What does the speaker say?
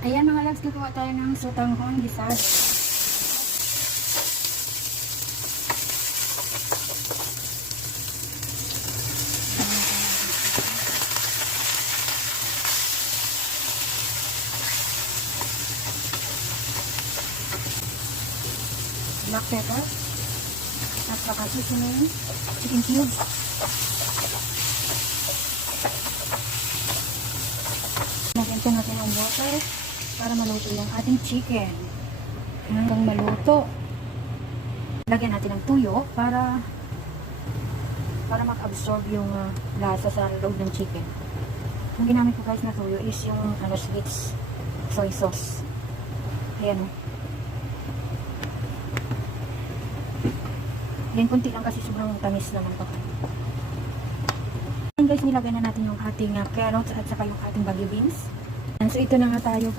Ayan mga loves, gagawa tayo ng sotanghon gisado. Black pepper at saka seasoning, chicken cubes. Lagyan po natin ang water para maluto yung ating chicken. Hanggang maluto, lagyan natin ng tuyo para mag-absorb yung lasa sa loob ng chicken. Ang ginamit ko guys na tuyo is yung sweet soy sauce. Ayan o. Yan, kunti lang kasi sobrang tamis naman to. And guys, nilagay na natin yung ating carrots at saka yung ating bagyo beans. And so ito na nga tayo.